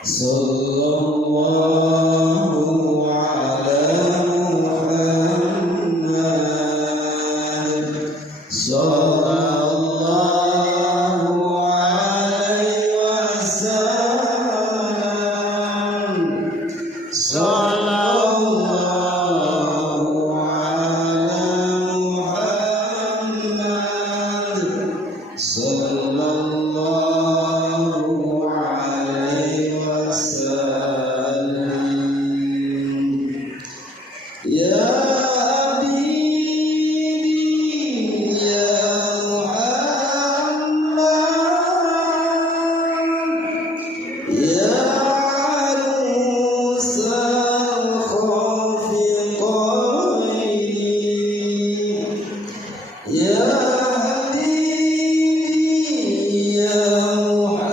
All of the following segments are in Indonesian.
Sallallahu ala Muhammad. Sallallahu alaihi wasallam. Sallallahu ala Muhammad. Sallallahu alaihi wasallam. Ya Habibi ya Muhammad, ya arusal khafiqain, ya Habibi ya Muhammad,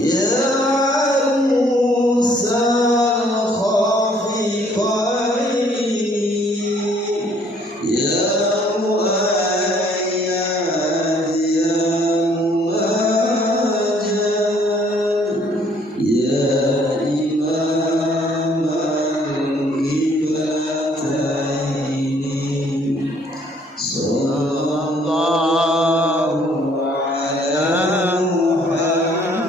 ya arusal khafiqain, ya muayyad ya muajjal, ya imam al-qiblataini. Sallallahu ala Muhammad.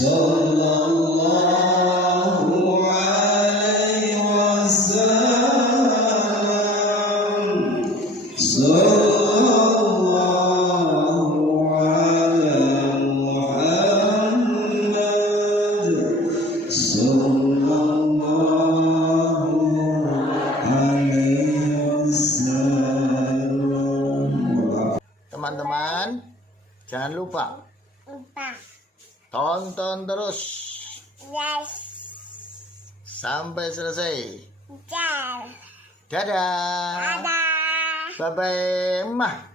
Sallallahu alaihi wasallam. Sallallahu ala Muhammad. Sallallahu alaihi wasallam. Teman-teman, jangan lupa tonton terus Yes. sampai selesai. Yes. Dadah. Ada. Bye-bye, Mah.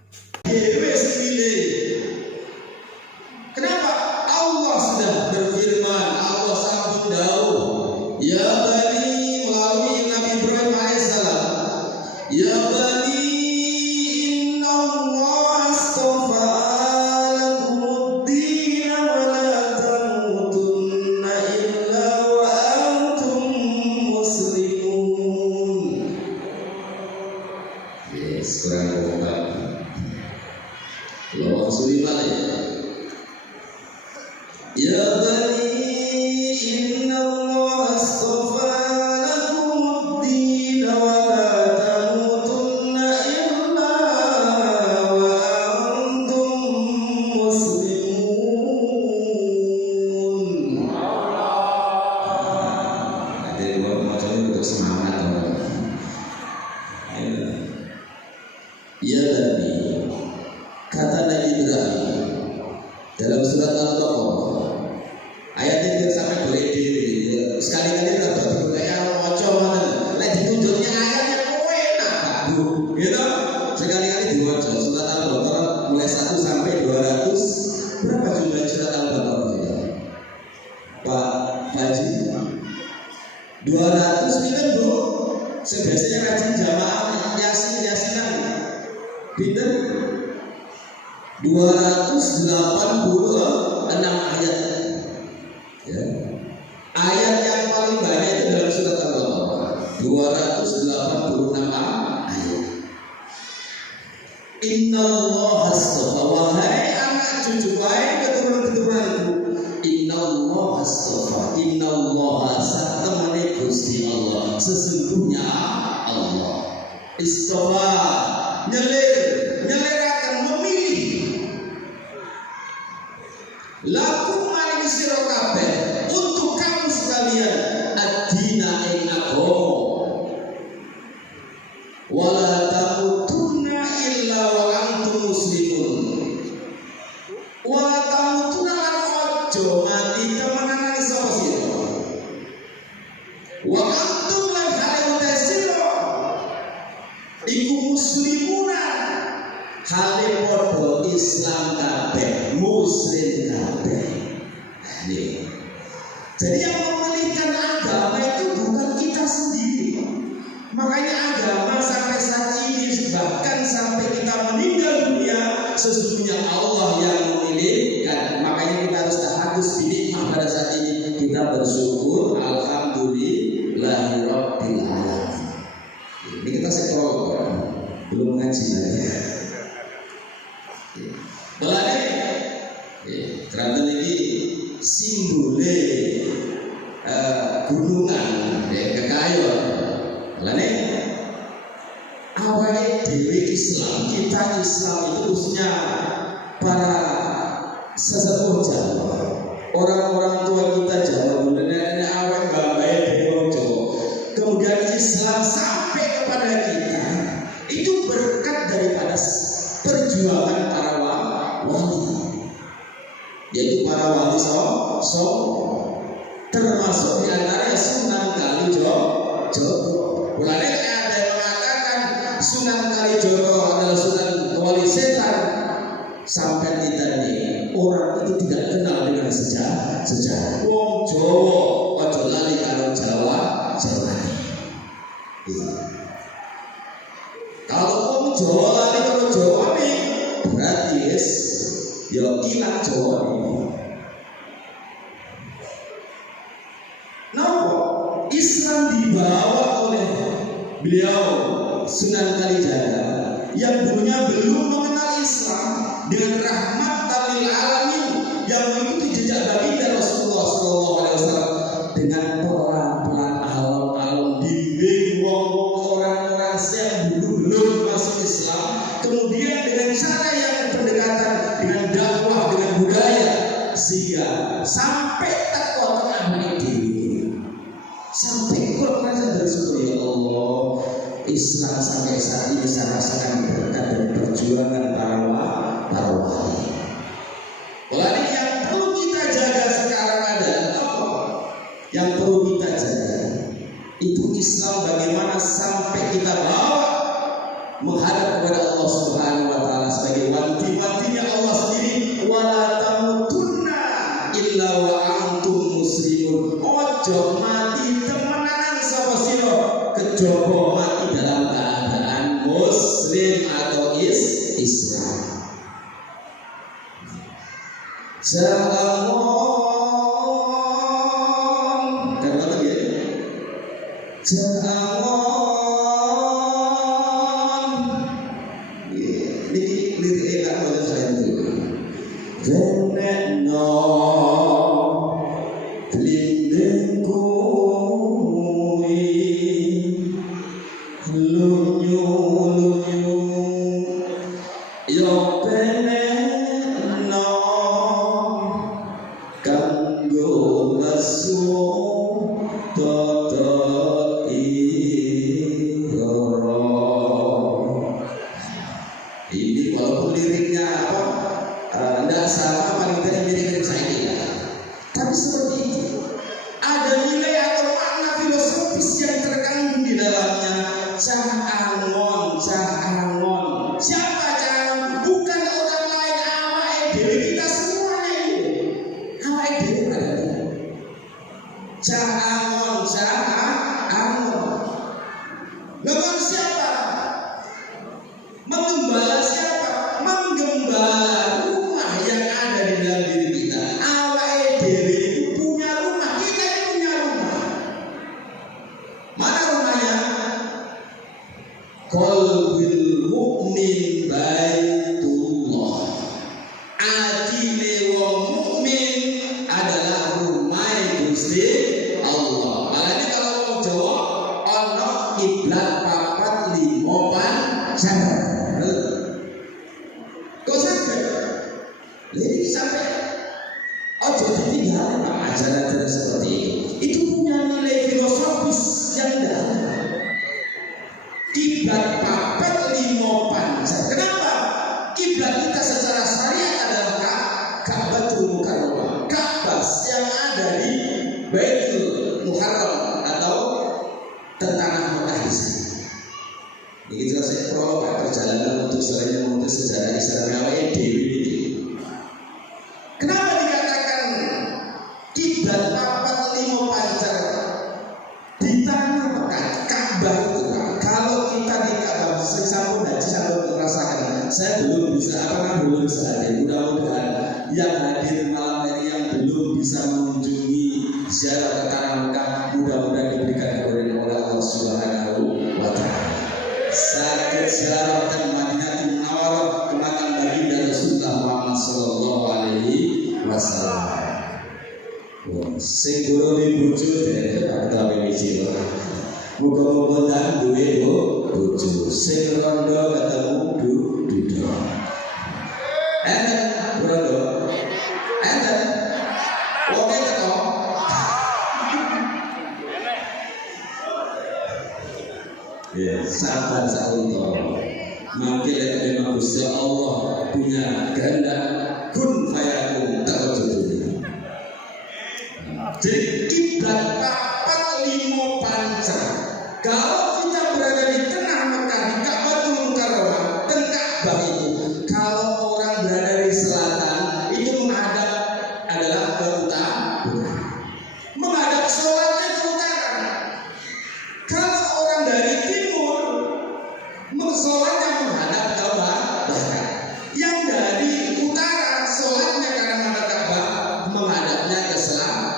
Kenapa Allah sudah berfirman, Allah sabut dahulu, ya bani, melalui Nabi Ibrahim alaihissalam, ya bani, inna Allah astafa lakumuddin wa la tamutunna illa wa antum muslimun. Yes, kurang lengkap. Lawan Sulaiman ya. Ya bani, inna Allah astafa lakumuddin wa la tamutunna illa wa antum muslimun. Ada dua macamnya untuk semangat teman. Ya bani, kata Nabi Ibrahim dalam surat Al-Baqarah ayat ini sampai boleh diri sekali-kali kita berdua yang moco mana lagi tunjuknya ayatnya enak gitu sekali-kali diwoco surat Al-Baqarah mulai 1 sampai 200. Berapa jumlah surat Al-Baqarah itu Pak Haji? 200 pinten Bu? Sebiasanya rajin jamaah yasinan pinten? 286 ayat ya. Ayat yang paling banyak itu dalam surat Al-Baqarah 286 ayat. Inna Allah astafa, wahai anak cucu wahai keturunan-keturunanku, Inna Allah astafa, Inna Allah satamane Gusti Allah, sesungguhnya Allah istafa nyelirakan memilih lakum maring sira kabeh untuk kamu sekalian ad-dina ing agama wala tamutunna illa wa antum muslimun wala tamutunna lan ojo mati temenan sapa sira wa antum lan hale sira iku muslimuna hale padha Islam kabeh muslim kabeh. Nih. Jadi yang memilihkan agama itu bukan kita sendiri. Makanya agama sampai saat ini bahkan sampai kita meninggal dunia sesungguhnya Allah yang memilihkan. Makanya kita harus tahadus binikmah pada saat ini. Kita bersyukur, alhamdulillahirabbil alamin. Ini kita sekolah, belum ngaji lagi. Belane, karena ini simbole gunungan, kekayon. Belane, awalnya dewi Islam, kita Islam itu khususnya para sesepuh Jawa, orang-orang tua kita Jawa, nenek-nenek awal bambai dari orang Jawa. Kemudian Islam sampai kepada kita itu berkat daripada perjuangan para wali, yaitu para wali termasuk diantara Sunan Kalijogo. Mulanya ada yang mengatakan Sunan Kalijogo adalah Sunan wali setan. Sampai kita nih orang itu tidak kenal dengan sejarah. Wong Jawa ojo lali kalau Jawa. Kalau wong Jawa lali kalau Jawa nih berarti ya hilang Jawa nih. Islam dibawa oleh beliau Sunan Kalijaga yang dulunya belum mengenal Islam dengan rahmatan lil alamin yang mengikuti jejak baginda Rasulullah SAW dengan pelan-pelan alon-alon bimbing wong-wong orang-orang yang dulu belum masuk Islam, kemudian dengan cara yang berdekatan dengan dakwah dengan budaya sehingga sampai takwa tengah ini sampai Quran bersyukur ya Allah, Islam sampai saat ini saya rasakan berkat dari perjuangan para wali. Wali yang perlu kita jaga sekarang adalah apa? Yang perlu kita jaga itu Islam bagaimana sampai kita bawa menghadap kepada Allah Subhanahu wa taala sebagai wanti-wantinya Allah sendiri, wala tamutunna illa wa antum muslimun. Ojo mati temenan sapa sira kejaba mati dalam keadaan muslim atau Islam. Salam kan kata dia. Ini lirik tak boleh saya itu. Veneno lindengku lunyu yo veneno kanggo lesu toto ini walaupun liriknya tidak sama paling tidak mirip-mirip saya ini, tapi seperti itu ada nilai atau makna filosofis yang terkandung di dalamnya. Cahangon siapa Cahangon? Bukan orang lain, awake dhewe kita semuanya ini. Awake dhewe ada Cahangon. Lawan siapa? Mengembala siapa? Menggembala rumah yang ada di dalam diri kita. Awake dhewe itu punya rumah, kita ini punya rumah. Mana rumahnya? Qalbil mukmin baitullah. Atine wong mukmin adalah rumah Gusti Allah. Makanya kalau wong Jawa ana kiblat papat limo pancar. Kok sampai? Jadi sampai ojo ditinggalin Pak ajaran seperti itu. Itu punya nilai filosofis yang dalam. Kiblat papat limo pancar. Kenapa? Kiblat kita secara syariat adalah Ka'batul Mukarramah, Ka'bah yang ada di Baitul Muharram atau tanah Mekah di sana. Ini jelas saya prolog perjalanan untuk selain menuntut sejarah Islam awake dhewe iki. Kenapa dikatakan kiblat papat limo pancar di tanah Mekah? Ka'bah itu kalau kita di Ka'bah sampun haji sampai merasakan, saya belum bisa belum saja. Mudah-mudahan yang hadir malam ini yang belum bisa mengunjungi ziarah ke Tanah Mekah, mudah-mudahan diberikan kemudahan oleh Allah Subhanahu wa Ta'ala. Sakit ziarah ke Madinatul Munawwarah ke makam baginda Rasulullah Muhammad sallallahu alaihi wasallam. Sing guru di bojo dhewe gawe wiji. Muga-muga dan duwe bojo. Sing rondo ketemu dudu. Enten rondo. Enten. Oke teko. Ya, sabar saunto. Mungkin memang Gusti Allah punya kehendak kun fayakun terwujud. Jadi kiblat papat limo panca. Kalau kita berada di tengah Mekah di Ka'batul Mukarramah, tengah Ka'bah itu, kalau orang berada di selatan itu menghadap adalah ke utara, menghadap sholatnya ke utara. Kalau orang dari timur, sholatnya menghadap ke barat. Yang dari utara, sholatnya karena menghadap Ka'bah, menghadapnya ke selatan.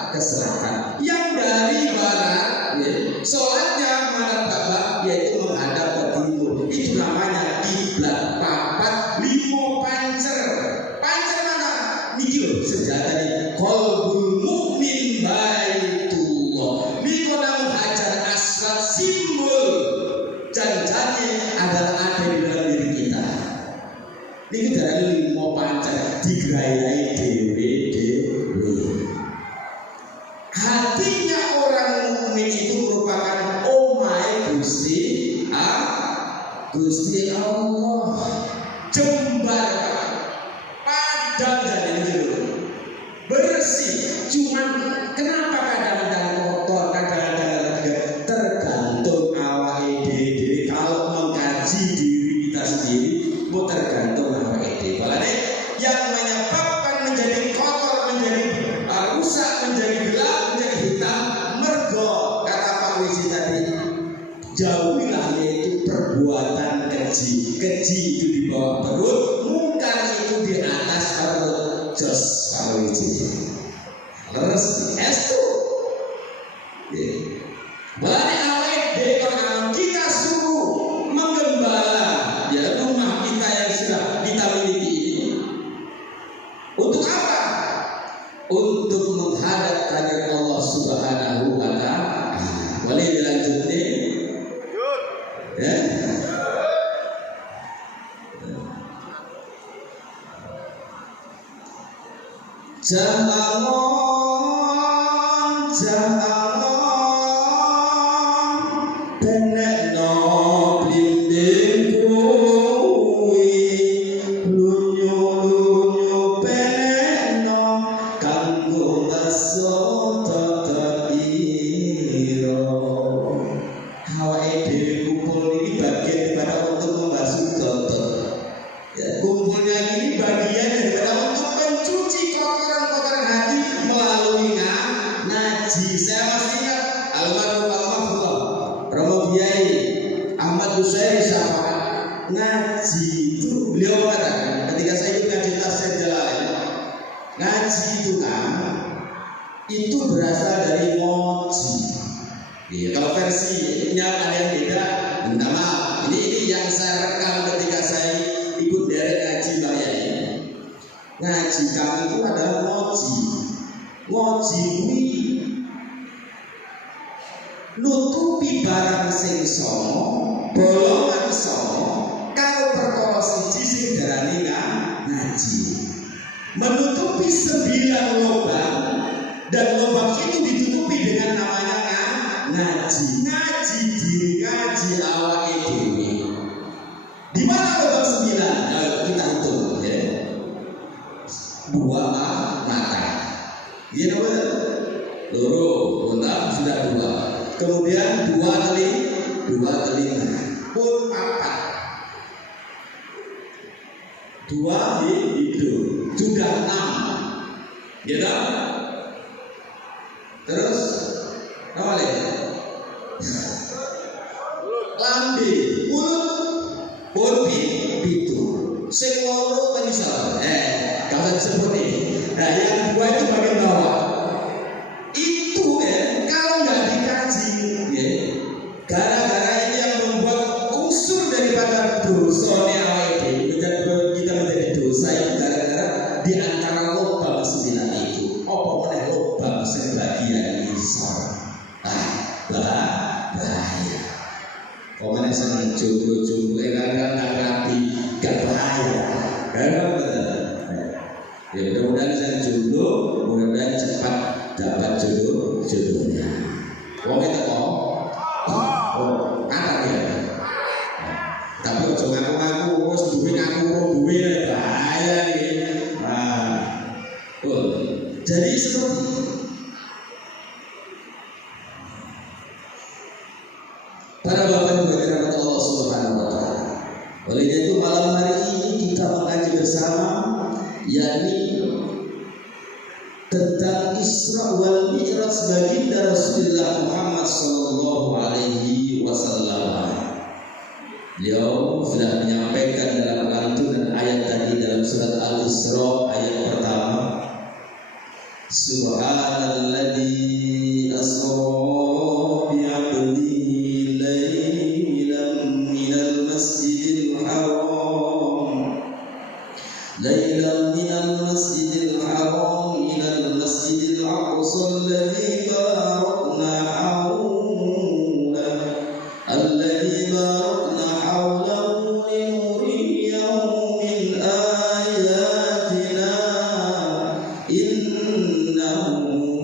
Yang dari barat, sholatnya menghadap Ka'bah, yaitu menghadap ke timur. Itu namanya kiblat papat limo pancer. Pancer mana? Niki loh sejatanya qalbul mukmin baitullah. Niko namu hajar aswad, simbol janjane adalah ada di dalam diri kita. Niki dari limo pancer digrayai dewe. Hatinya orang mukmin itu merupakan Gusti Allah, jembar padam dari dulu bersih. Cuman kenapa kadang-kadang kotor, kadang-kadang tergantung awak ide. Kalau mengkaji diri kita sendiri, mau tergantung awak ide. Yang menyebabkan menjadi kotor, menjadi rusak, menjadi gelap, menjadi hitam, mergo kata Pak Wisi tadi, jauhilah yaitu perbuatan keji. Keji itu di bawah perut, mungkar itu di atas perut. Jos Pak Wisi. Terus estu. Berarti awet dekor kita suruh menggembala ya rumah kita yang sudah kita miliki ini. Untuk apa? Untuk menghadap hadirat Allah Subhanahu wa Ta'ala. Boleh dilanjutin? Ya. Jangan benekno blimbing kuwi, lunyu benekno kanggo ngaso ira. Awake dhewe kumpul ini bagian daripada untuk membasuh dotot. Ya, kumpulnya ini bagian daripada untuk mencuci kotoran-kotoran hati melalui ngaji. Saya masih ingat almarhum Romo Kiai Ahmad Husaini Syafaat ngaji itu beliau mengatakan ketika saya ikut ngaji tafsir Jalalain, ngaji itu kan itu berasal dari moji. Iya, kalau versinya ada yang beda, minta maaf. Ini yang saya rekam ketika saya ikut derek ngaji Mbak ini. Ngaji kami itu adalah moji. Moji ini nutupi barang sing sono, bolongan sono, karo perkara siji sing darani ngaji. Menutupi 9 lubang dan lubang itu ditutupi dengan namanya ngaji. Ngaji diri, ngaji awake dhewe. Di mana lubang 9? Ayo kita hitung ya. 2 mata. Iya betul. Loro, kontak sudah 2. Kemudian 2 telinga. Pun 4. 2 hidung. Sudah 6. Gitu? Terus apa lagi? Lambe, mulut, pun pitu. sing loro menyesal. Gak usah disebut nih. Nah, yang kedua itu bagian bawah. Itu kalau nggak dikaji, gara-gara itu yang membuat unsur daripada dosa kita menjadi dosa itu gara-gara di antara lubang 9 itu. Apa oleh lubang sebagian isor. Bahaya. Komen seneng jomblo-jomblo kadang-kadang rapi, gak bahaya. Ya mudah-mudahan saya jomblo, mudah-mudahan cepat dapat jodohnya. Wong itu kok, angkat ya. Tapi ojo ngaku-ngaku, wis duwe ngaku duwe bahaya nih. Jadi seperti itu. Para bapak ibu yang dirahmati Allah Subhanahu wa taala. Oleh itu malam hari ini kita mengkaji bersama yakni tentang Isra wal Mi'raj baginda Rasulullah Muhammad sallallahu alaihi wasallam. Beliau sudah menyampaikan dalam lantunan ayat tadi dalam surat Al-Isra ayat pertama. Subhanalladzi asra ليلا من المسجد الحرام إلى المسجد الأقصى الذي باركنا حوله لنريه من آياتنا إنه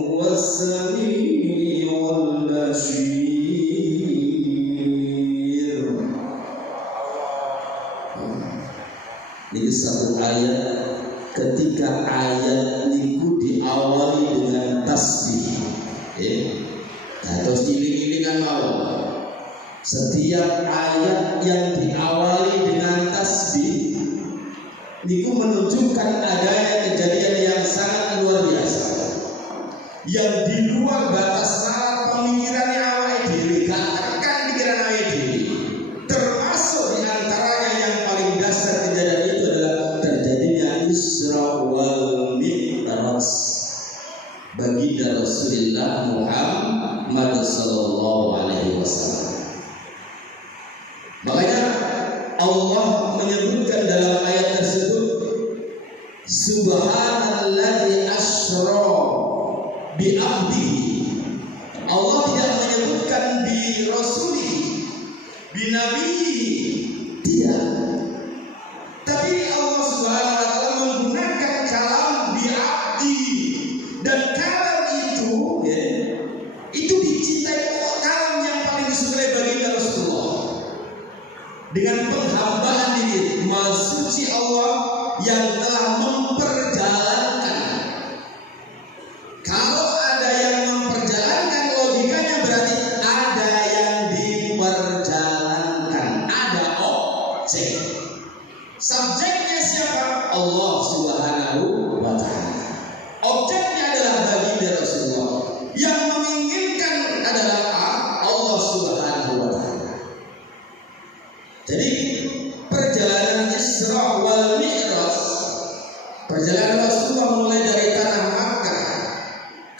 هو السميع البصير. Ini satu ayat, ketika ayat itu diawali dengan tasbih, terus iling-ilingan mau. Setiap ayat yang diawali dengan tasbih itu menunjukkan adanya kejadian yang sangat luar biasa, yang di luar batas nalar pemikirannya awal diri, gak tekan pikiran awal diri. Termasuk diantaranya yang paling dasar kejadian itu adalah terjadinya Isra wal Mi'raj baginda Rasulullah Muhammad sallallahu alaihi wasallam. Makanya Allah menyebutkan dalam ayat tersebut, Subhanalladzi asra bi abdihi. Allah tidak menyebutkan bi rasuli, bi nabi, tidak. Tapi Allah Subhanahu wa taala menggunakan kalam bi abdi, dan kalam itu dicintai kalam yang paling disukai baginda Rasulullah. Dengan penghambaan diri, Maha Suci Allah yang telah memperjalankan. Kalau ada yang memperjalankan, logikanya berarti ada yang diperjalankan, ada objek. Subjeknya siapa? Allah Subhanahu wa taala. Objeknya adalah baginda Rasulullah. Yang menginginkan adalah Allah Subhanahu wa taala. Jadi perjalanan Isra wal Mi'raj, perjalanan Rasulullah mulai dari tanah Makkah,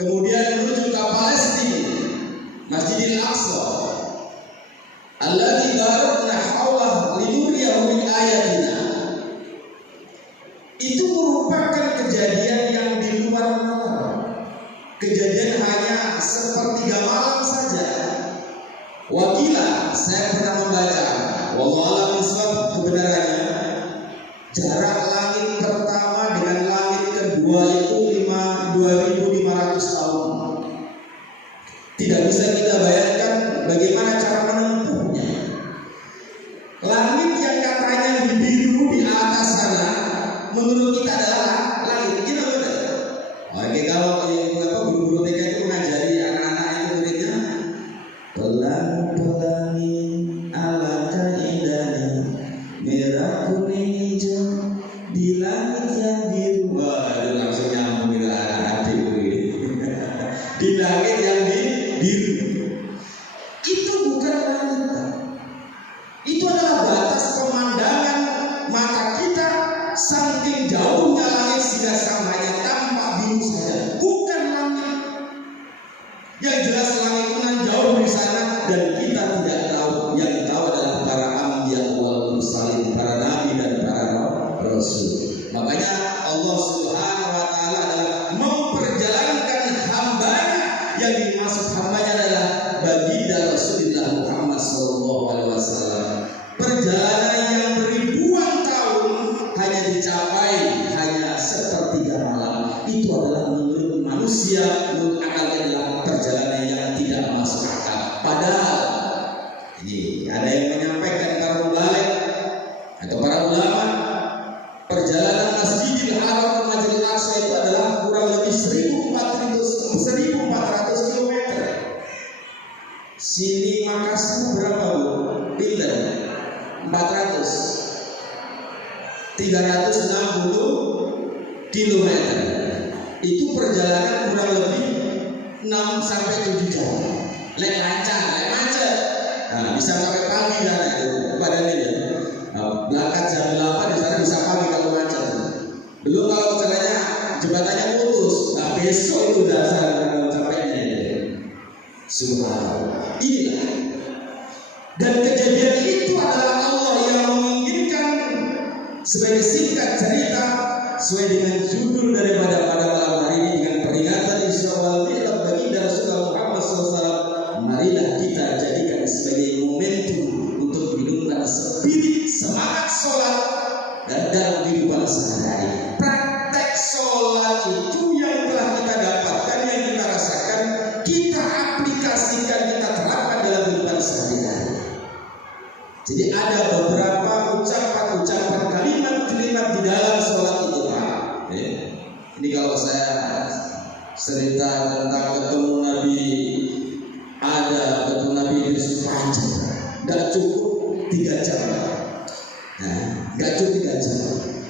kemudian menuju ke Palestina, Masjidil Aqsa, alladzi barakna haulahu linuriyahu min ayatina. Itu merupakan kejadian yang di luar nalar. Kejadian hanya sepertiga malam saja. Wakila, saya pernah membaca, wallahu a'lam bishawab, kebenarannya jarak langit pertama dengan langit kedua itu 2.500 tahun. Tidak bisa kita bayangkan bagaimana cara menempuhnya. Langit yang katanya biru di atas sana, menurut kita adalah langit. Kita benar. Oke, kalau guru-guru TK itu mengajari anak-anak itu muridnya, pelan-pelan alangkah indahnya merah kuning hijau di langit yang biru. Waduh, langsung nyambung ke anak-adik di langit yang biru. Itu bukan langit, itu adalah batas pemandangan mata kita saking jauhnya langit sehingga samanya tampak biru saja. Bukan langit. Yang jelas langit itu kan jauh di sana dan kita tidak tahu. Yang tahu adalah para anbiya wal mursalin, para nabi dan para rasul. Makanya Allah Subhanahu wa taala adalah memperjalankan hambanya, yang dimaksud hambanya adalah baginda Rasulullah Muhammad SAW. Perjalanan yang beribuan tahun hanya dicapai hanya sepertiga malam. Itu adalah menurut manusia, menurut akalnya adalah perjalanan yang tidak masuk akal. Padahal ini ada yang menyampaikan para mubalik atau para ulama, perjalanan Masjidil Haram ke Masjidil Aqsa itu adalah kurang lebih 1400 km. Sini Makassar berapa bu? Pinter 360 km. Itu perjalanan kurang lebih 6 sampai 7 jam. Lek lancar, lek macet. Nah, bisa sampai pagi lah itu badannya ya. Berangkat jam 8 di sana bisa pagi kalau macet. Belum kalau caranya jembatannya putus. Nah, besok itu dasar kalau campainya itu. Subhanallah. Inilah. Dan kejadian itu adalah Allah yang menginginkan sebagai singkat cerita sesuai dengan judul daripada pada malam hari ini, dengan peringatan Isra wal Mi'raj baginda Rasulullah Muhammad SAW. Marilah kita jadikan sebagai momentum untuk menghidupkan spirit semangat sholat dan dalam kehidupan sehari-hari. Praktek sholat itu yang telah kita dapatkan, yang kita rasakan, kita aplikasikan, kita terapkan dalam kehidupan sehari-hari. Jadi ada beberapa ucapan-ucapan, kalimat-kalimat di dalam sholat itu Pak. Ini kalau saya cerita tentang ketemu Nabi Nabi Idris panjang, nggak cukup 3 jam. Nah, nggak cukup 3 jam.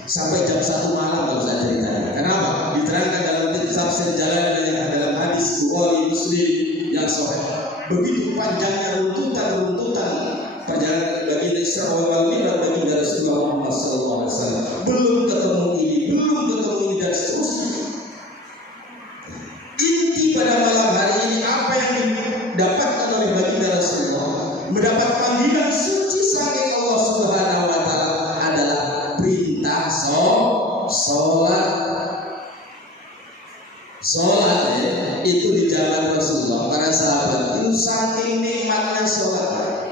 Sampai jam 1 malam kalau saya ceritakan. Kenapa? Diterangkan dalam tafsir Jalalain dalam hadis Bukhari Muslim yang sahih. Begitu panjangnya runtutan perjalanan baginda Isra wal Mi'raj baginda Rasulullah Muhammad SAW. Belum ketemu ini dan seterusnya. Inti pada malam hari ini apa yang didapatkan oleh baginda Rasulullah, mendapat panggilan suci saking Allah Subhanahu wa taala adalah perintah sholat itu di zaman Rasulullah. Para sahabat itu saking nikmatnya sholat,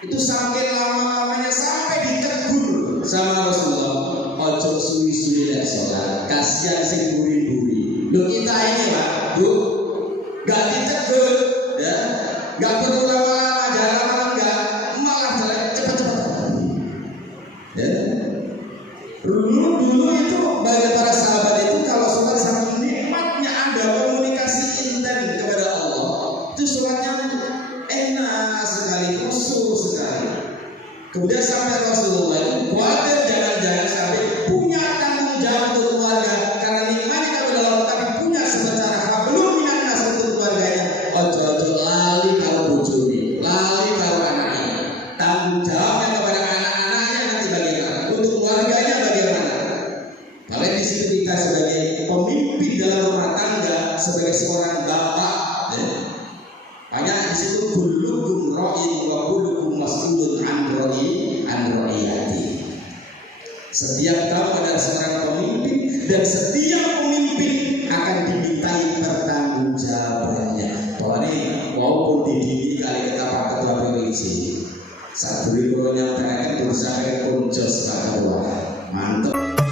itu saking lama-lamanya sampai ditegur sama Rasulullah, ojo suwi-suwi lek sholat, kasihan sing buri-buri. Loh kita ini Pak, Bu, gak ditegur ya, gak perlu lama-lama, jangan lama-lama, gak, malah cepet-cepet ya. Dulu itu bagi para sahabat itu kalau sholat saking nikmatnya ada komunikasi intent kepada Allah, itu sholatnya enak sekali, khusyuk sekali. Kemudian sampai Rasulullah itu khawatir jangan-jangan sampai punya tanggung jawab untuk keluarga, karena nikmatnya kepada Allah tapi punya secara hak belum minat nas untuk keluarganya. Ojo-ojo lali kalau bojone, lali kalau anaknya. Tanggung jawabnya kepada anak-anaknya nanti bagaimana, untuk keluarganya bagaimana. Kalau di situ kita sebagai pemimpin dalam rumah tangga, sebagai seorang bapak, hanya di situ kullukum ra'in wa kullukum mas'ulun an ra'iyati. Setiap kamu adalah seorang pemimpin dan setiap pemimpin akan dimintai pertanggungjawabannya. Pokoknya walaupun dididik kali kita Pak Ketua PWC, saat dulu kalau nyampe berusaha untuk jos Pak Ketua, mantap.